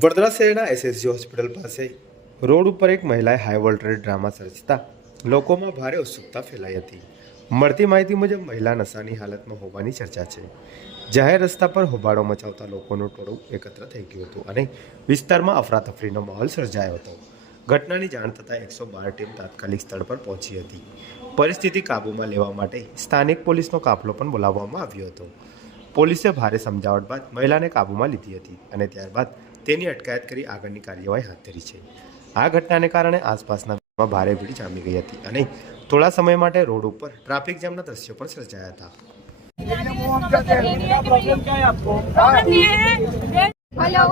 વડોદરા શહેરના SSG hospital પાસે રોડ ઉપર એક મહિલાએ હાઈ વોલ્ટેજ ડ્રામા સર્જતા લોકોમાં ભારે ઉત્સુકતા ફેલાઈ હતી। મળતી માહિતી મુજબ મહિલા નશાની હાલતમાં હોવાની ચર્ચા છે। જાહેર રસ્તા પર હોબાળો મચાવતા લોકોનું ટોળું એકત્ર થઈ ગયું હતું અને વિસ્તારમાં અફરાતફરીનો માહોલ સર્જાયો હતો। ઘટનાની જાણ થતાં 112 ટીમ તાત્કાલિક સ્થળ પર પહોંચી હતી। પરિસ્થિતિ કાબૂમાં લેવા માટે સ્થાનિક પોલીસનો કાફલો પણ બોલાવવામાં આવ્યો હતો। પોલીસે ભારે સમજાવટ બાદ મહિલાને કાબૂમાં લીધી હતી અને ત્યારબાદ તેની અટકાયત કરી આગળની કાર્યવાહી હાથ ધરી છે। આ ઘટનાને કારણે આસપાસના વિસ્તારમાં ભારે ભીડ જામી ગઈ હતી અને થોડા સમય માટે રોડ ઉપર ટ્રાફિક જામના દ્રશ્યો પણ સર્જાયા હતા। हेलो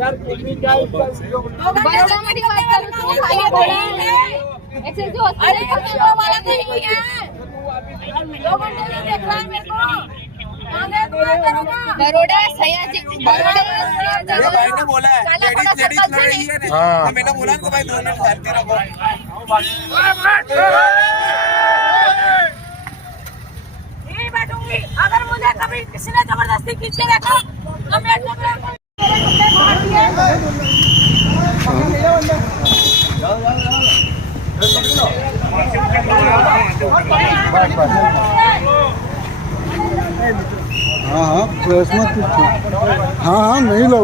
यार बड़ोड़ा में बात करूं तो खाली बोला ऐसे जो हॉस्पिटल वाला नहीं है 2 घंटे नहीं देख रहा है मेरे को बड़ोड़ा सयाजी बड़ोड़ा ये भाई ने बोला है लेडीज लड़ रही है हां मैंने बोला इनको भाई 2 मिनट शांति रखो नहीं बैठूंगी अगर मुझे कभी किसी ने जबरदस्ती खींच के देखा तो मैं हाँ हाँ प्रश्न हाँ हाँ नहीं लो